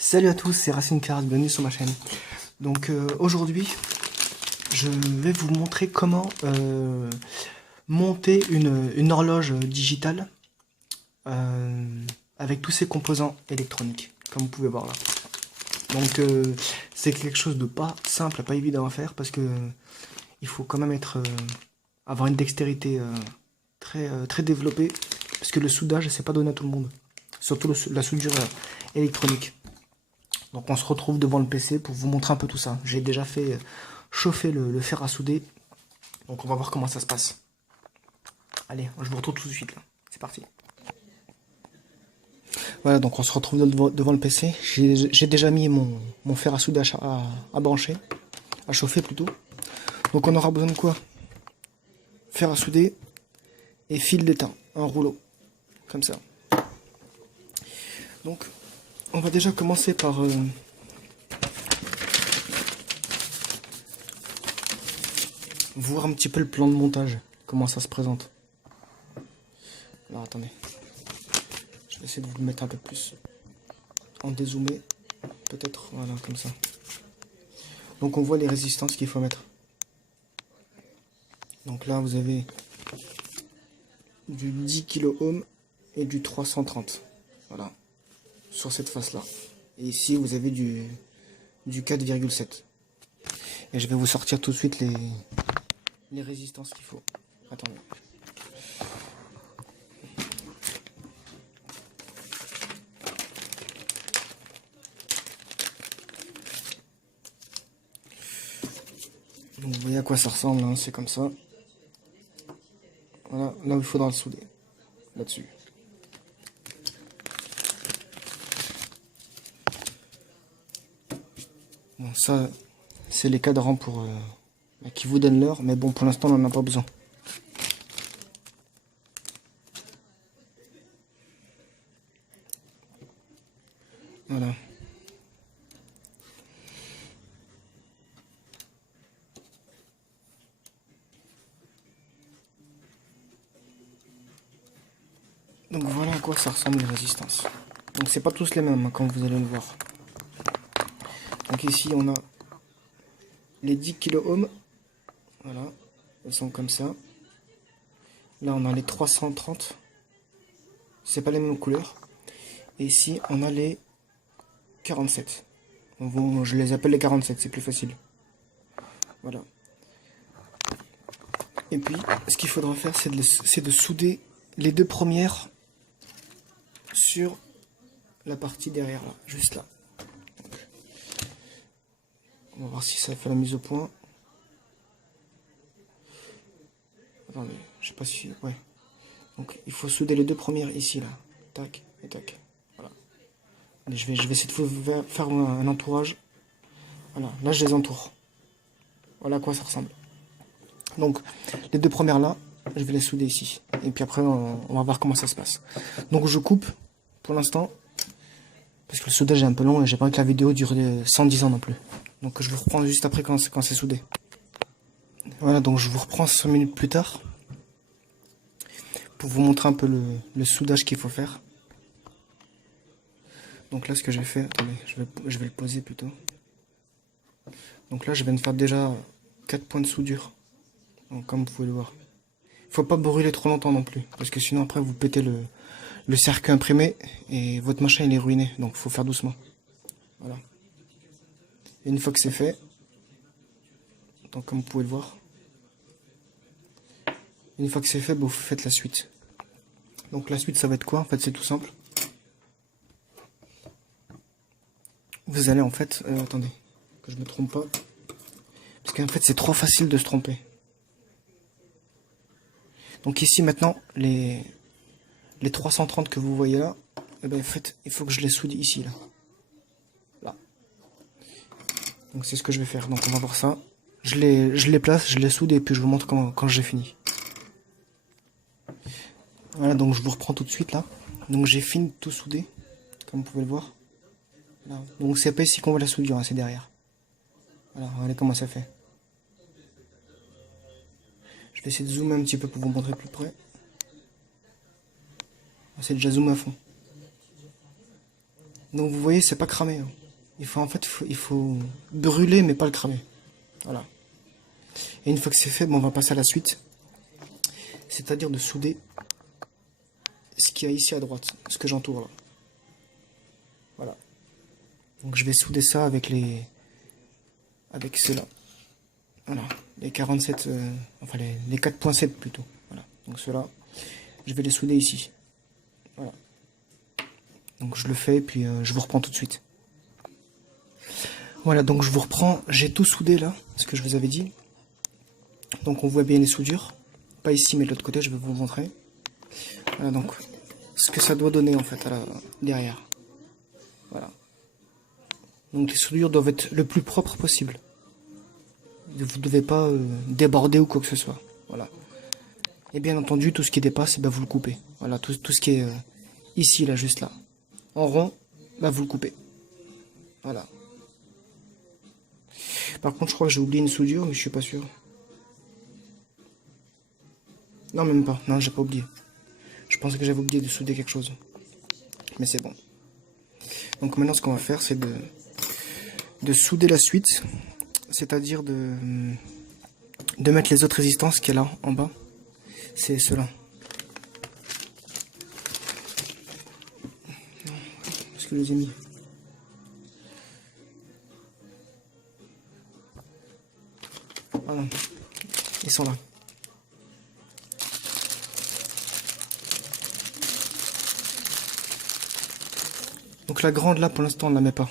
Salut à tous, c'est Racine Card, bienvenue sur ma chaîne. Donc aujourd'hui, je vais vous montrer comment monter une horloge digitale avec tous ses composants électroniques, comme vous pouvez voir là. Donc c'est quelque chose de pas simple, pas évident à faire parce que il faut quand même avoir une dextérité très développée parce que le soudage c'est pas donné à tout le monde, surtout la soudure électronique. Donc on se retrouve devant le PC pour vous montrer un peu tout ça. J'ai déjà fait chauffer le fer à souder. Donc on va voir comment ça se passe. Allez, je vous retrouve tout de suite là. C'est parti. Voilà, donc on se retrouve devant le PC. J'ai déjà mis mon fer à souder à brancher. À chauffer plutôt. Donc on aura besoin de quoi? Fer à souder et fil d'étain. Un rouleau. Comme ça. Donc on va déjà commencer par... voir un petit peu le plan de montage, comment ça se présente. Alors attendez, je vais essayer de vous le mettre un peu plus en dézoomé, peut-être, voilà, comme ça. Donc on voit les résistances qu'il faut mettre. Donc là vous avez du 10 kΩ et du 330, voilà, sur cette face là. Et ici vous avez du 4,7. Et je vais vous sortir tout de suite les résistances qu'il faut. Attendez. Donc vous voyez à quoi ça ressemble, hein, c'est comme ça. Voilà, là où il faudra le souder. Là-dessus. Bon, ça, c'est les cadrans pour qui vous donnent l'heure, mais bon, pour l'instant, on n'en a pas besoin. Voilà. Donc voilà à quoi ça ressemble les résistances. Donc c'est pas tous les mêmes, hein, comme vous allez le voir. Donc ici on a les 10 kΩ. Voilà, elles sont comme ça. Là on a les 330. C'est pas les mêmes couleurs. Et ici on a les 47. Donc, bon, je les appelle les 47, c'est plus facile. Voilà. Et puis ce qu'il faudra faire c'est de souder les deux premières sur la partie derrière là, juste là. Donc, on va voir si ça fait la mise au point. Attendez, je sais pas si... Ouais. Donc il faut souder les deux premières ici là. Tac et tac. Voilà. Allez, je vais essayer de vous faire un entourage. Voilà, là je les entoure. Voilà à quoi ça ressemble. Donc les deux premières là, je vais les souder ici. Et puis après on va voir comment ça se passe. Donc je coupe pour l'instant. Parce que le soudage est un peu long et j'ai pas envie que la vidéo dure 110 ans non plus. Donc je vous reprends juste après quand c'est soudé. Voilà, donc je vous reprends 5 minutes plus tard. Pour vous montrer un peu le soudage qu'il faut faire. Donc là ce que j'ai fait, attendez, je vais le poser plutôt. Donc là je viens de faire déjà 4 points de soudure. Donc comme vous pouvez le voir. Il faut pas brûler trop longtemps non plus. Parce que sinon après vous pétez le circuit imprimé et votre machin il est ruiné. Donc il faut faire doucement. Voilà. Et une fois que c'est fait, donc comme vous pouvez le voir. Une fois que c'est fait, vous faites la suite. Donc la suite ça va être quoi? En fait c'est tout simple. Vous allez en fait, attendez, que je me trompe pas. Parce qu'en fait c'est trop facile de se tromper. Donc ici maintenant, les 330 que vous voyez là, eh ben, en fait il faut que je les soude ici là. Là. Donc c'est ce que je vais faire. Donc on va voir ça. Je les place, je les soude et puis je vous montre quand j'ai fini. Voilà, donc je vous reprends tout de suite là. Donc j'ai fini de tout souder, comme vous pouvez le voir. Là. Donc c'est pas ici qu'on voit la soudure, hein, c'est derrière. Voilà, regardez comment ça fait. Je vais essayer de zoomer un petit peu pour vous montrer plus près. C'est déjà zoomé à fond. Donc vous voyez, c'est pas cramé. Hein. Il faut en fait, il faut brûler mais pas le cramer. Voilà. Et une fois que c'est fait, bon, on va passer à la suite. C'est-à-dire de souder ce qu'il y a ici à droite, ce que j'entoure là. Voilà. Donc je vais souder ça avec ceux-là. Voilà. Les 47, enfin les 4.7 plutôt. Voilà. Donc ceux-là, je vais les souder ici. Voilà. Donc je le fais, puis je vous reprends tout de suite. Voilà, donc je vous reprends. J'ai tout soudé là, ce que je vous avais dit. Donc on voit bien les soudures. Pas ici, mais de l'autre côté, je vais vous montrer. Voilà, donc ce que ça doit donner en fait derrière. Voilà. Donc les soudures doivent être le plus propre possible. Vous ne devez pas déborder ou quoi que ce soit. Voilà. Et bien entendu, tout ce qui dépasse, bah, vous le coupez. Voilà, tout ce qui est ici, là, juste là. En rond, bah, vous le coupez. Voilà. Par contre, je crois que j'ai oublié une soudure, mais je suis pas sûr. Non, même pas. Non, j'ai pas oublié. Je pensais que j'avais oublié de souder quelque chose. Mais c'est bon. Donc maintenant, ce qu'on va faire, c'est de souder la suite. C'est-à-dire de mettre les autres résistances qu'il y a là, en bas. C'est ceux-là. Est-ce que je les ai mis? Voilà. Ils sont là. Donc la grande là pour l'instant on ne la met pas.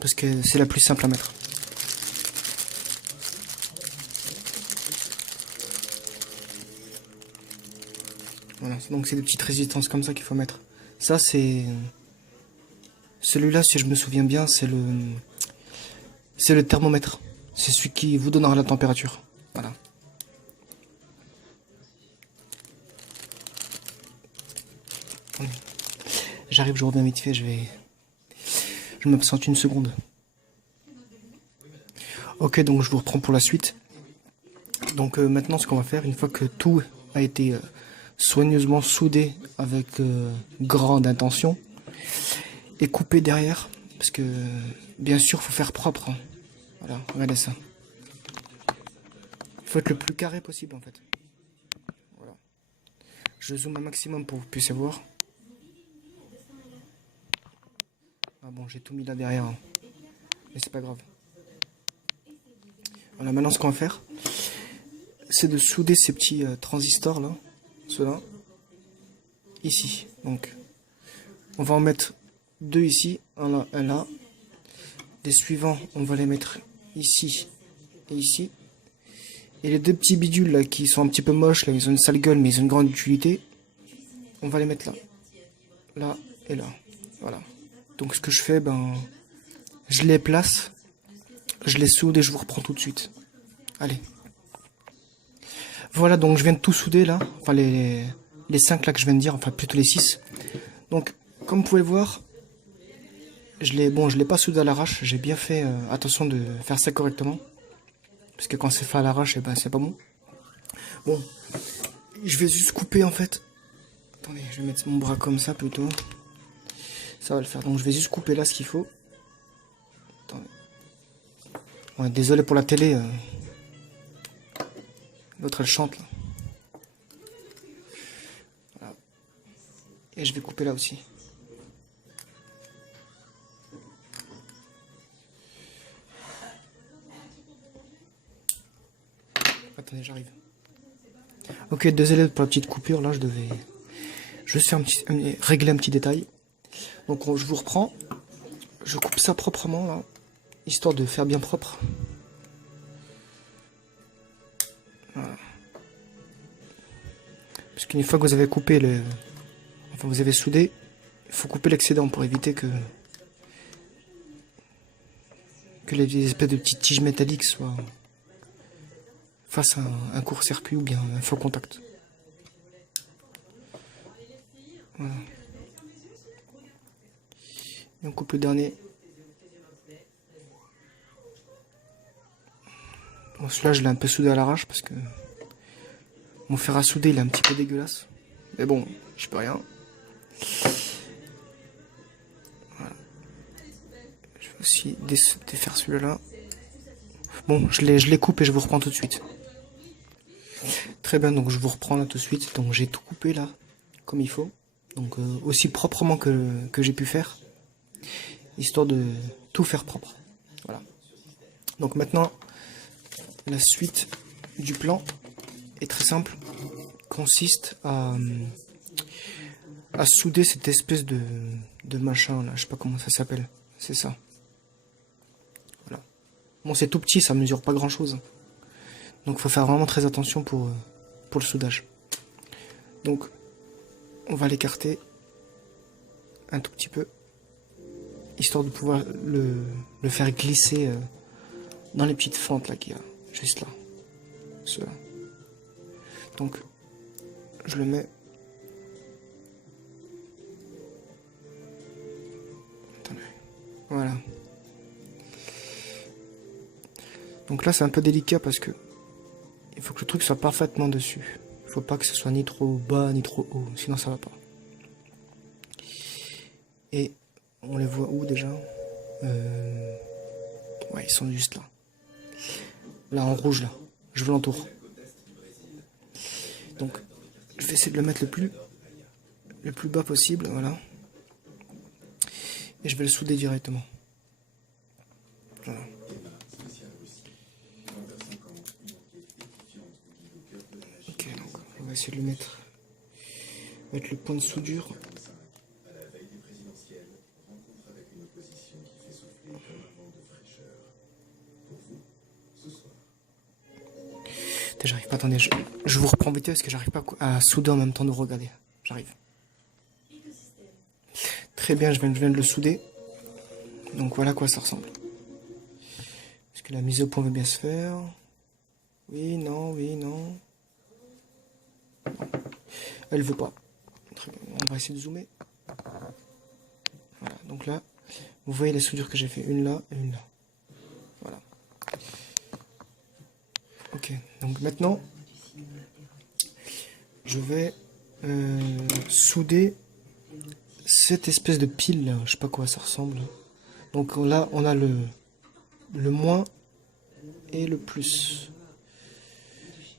Parce que c'est la plus simple à mettre. Voilà, donc c'est des petites résistances comme ça qu'il faut mettre. Ça c'est... Celui-là, si je me souviens bien, c'est le thermomètre. C'est celui qui vous donnera la température. Voilà. J'arrive, je reviens vite fait, je m'absente une seconde. Ok, donc je vous reprends pour la suite. Donc maintenant, ce qu'on va faire, une fois que tout a été soigneusement soudé avec grande intention, et coupé derrière, parce que bien sûr, faut faire propre. Hein. Voilà, regardez ça. Il faut être le plus carré possible en fait. Voilà. Je zoome un maximum pour que vous puissiez voir. Ah bon, j'ai tout mis là derrière, hein. Mais c'est pas grave. Voilà, maintenant ce qu'on va faire, c'est de souder ces petits transistors là, ceux-là, ici. Donc, on va en mettre deux ici, un là, un là. Les suivants, on va les mettre ici et ici. Et les deux petits bidules là, qui sont un petit peu moches, là, ils ont une sale gueule, mais ils ont une grande utilité, on va les mettre là. Là et là. Voilà. Donc ce que je fais, ben, je les place, je les soude et je vous reprends tout de suite. Allez. Voilà, donc je viens de tout souder là, enfin les 5 là que je viens de dire, enfin plutôt les 6. Donc, comme vous pouvez le voir, je l'ai pas soudé à l'arrache, j'ai bien fait attention de faire ça correctement. Parce que quand c'est fait à l'arrache, eh ben, c'est pas bon. Bon, je vais juste couper en fait. Attendez, je vais mettre mon bras comme ça plutôt. Ça va le faire. Donc je vais juste couper là ce qu'il faut. Attendez. Ouais, désolé pour la télé. L'autre elle chante là. Voilà. Et je vais couper là aussi. Attendez, j'arrive. Ok, désolé pour la petite coupure là, je devais juste faire régler un petit détail. Donc je vous reprends. Je coupe ça proprement là, histoire de faire bien propre. Voilà. Parce qu'une fois que vous avez coupé enfin vous avez soudé, il faut couper l'excédent pour éviter que les espèces de petites tiges métalliques fassent un court-circuit ou bien un faux contact. Voilà. Et on coupe le dernier. Bon, celui-là, je l'ai un peu soudé à l'arrache parce que mon fer à souder, il est un petit peu dégueulasse. Mais bon, je peux rien. Voilà. aussi défaire celui-là. Bon, je les coupe et je vous reprends tout de suite. Très bien, donc je vous reprends là tout de suite. Donc j'ai tout coupé là, comme il faut. Donc aussi proprement que j'ai pu faire. Histoire de tout faire propre. Voilà. Donc maintenant, la suite du plan est très simple. Consiste à souder cette espèce de machin là. Je sais pas comment ça s'appelle. C'est ça. Voilà. Bon, c'est tout petit, ça mesure pas grand chose. Donc faut faire vraiment très attention pour le soudage. Donc on va l'écarter un tout petit peu, histoire de pouvoir le faire glisser dans les petites fentes là qu'il y a juste là. Cela. Donc je le mets. Attendez. Voilà. Donc là c'est un peu délicat parce que il faut que le truc soit parfaitement dessus. Il faut pas que ce soit ni trop bas ni trop haut, sinon ça va pas. Et on les voit où déjà? Ouais, ils sont juste là. Là en rouge là. Je veux l'entour. Donc je vais essayer de le mettre le plus bas possible, voilà. Et je vais le souder directement. Voilà. Ok, donc on va essayer de le mettre le point de soudure. J'arrive pas, attendez, je vous reprends vite parce que j'arrive pas à souder en même temps de regarder. J'arrive. Très bien, je viens de le souder. Donc voilà à quoi ça ressemble. Est-ce que la mise au point veut bien se faire? Oui, non, oui, non. Elle veut pas. Très bien, on va essayer de zoomer. Voilà, donc là, vous voyez les soudures que j'ai fait, une là et une là. Voilà. Ok, donc maintenant, je vais souder cette espèce de pile là, je sais pas à quoi ça ressemble. Donc là, on a le moins et le plus.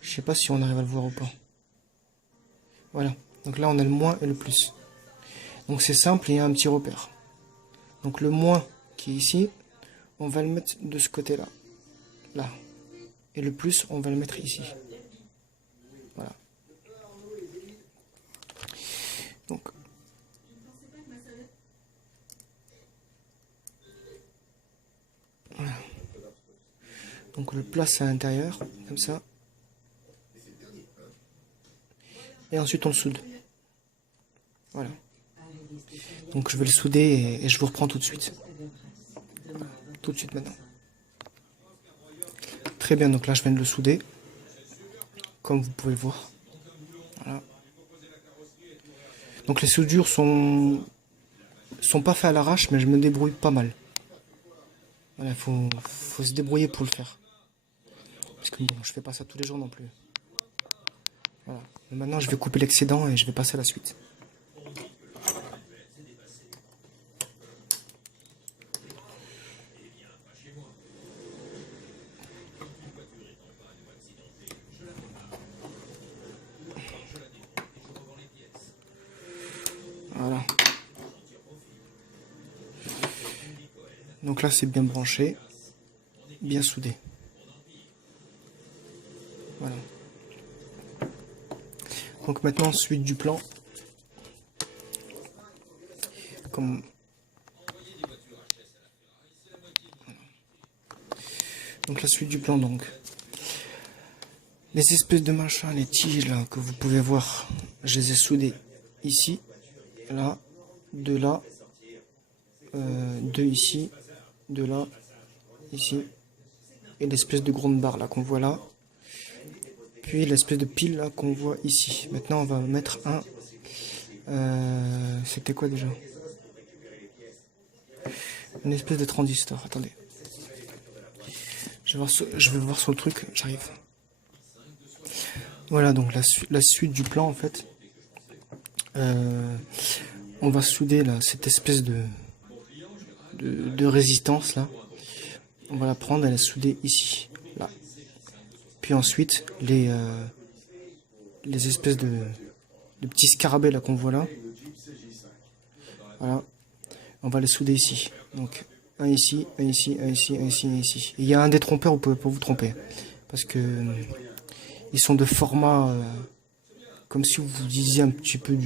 Je sais pas si on arrive à le voir ou pas. Voilà, donc là on a le moins et le plus. Donc c'est simple, il y a un petit repère. Donc le moins qui est ici, on va le mettre de ce côté-là. Là. Et le plus, on va le mettre ici. Voilà. Donc. Voilà. Donc on le place à l'intérieur, comme ça. Et ensuite on le soude. Voilà. Donc je vais le souder et je vous reprends tout de suite. Tout de suite maintenant. Très bien, donc là je viens de le souder. Comme vous pouvez le voir. Voilà. Donc les soudures sont pas faites à l'arrache, mais je me débrouille pas mal. Voilà, faut se débrouiller pour le faire. Parce que bon, je fais pas ça tous les jours non plus. Voilà. Mais maintenant je vais couper l'excédent et je vais passer à la suite. Voilà. Donc là c'est bien branché, bien soudé. Voilà. Donc maintenant suite du plan. Comme... Donc la suite du plan donc. Les espèces de machins, les tiges là que vous pouvez voir, je les ai soudées ici, là, de là, de ici, de là, ici, et l'espèce de grande barre là qu'on voit là, puis l'espèce de pile là qu'on voit ici. Maintenant on va mettre un, c'était quoi déjà? Une espèce de transistor, attendez. Je vais voir sur le truc, j'arrive. Voilà donc la suite du plan en fait. On va souder là cette espèce de de résistance là. On va la prendre, elle est soudée ici, là. Puis ensuite, les espèces de petits scarabées là qu'on voit là. Voilà. On va les souder ici. Donc, un ici, un ici, un ici, un ici, un ici. Et il y a un détrompeur, vous pouvez pas vous tromper. Parce que ils sont de format comme si vous disiez un petit peu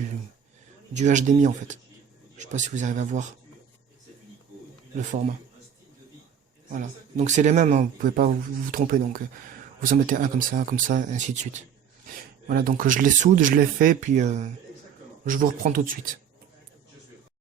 du HDMI en fait. Je sais pas si vous arrivez à voir le format. Voilà. Donc c'est les mêmes, hein. Vous pouvez pas vous tromper. Donc vous en mettez un comme ça, ainsi de suite. Voilà, donc je les soude, je les fais, puis je vous reprends tout de suite.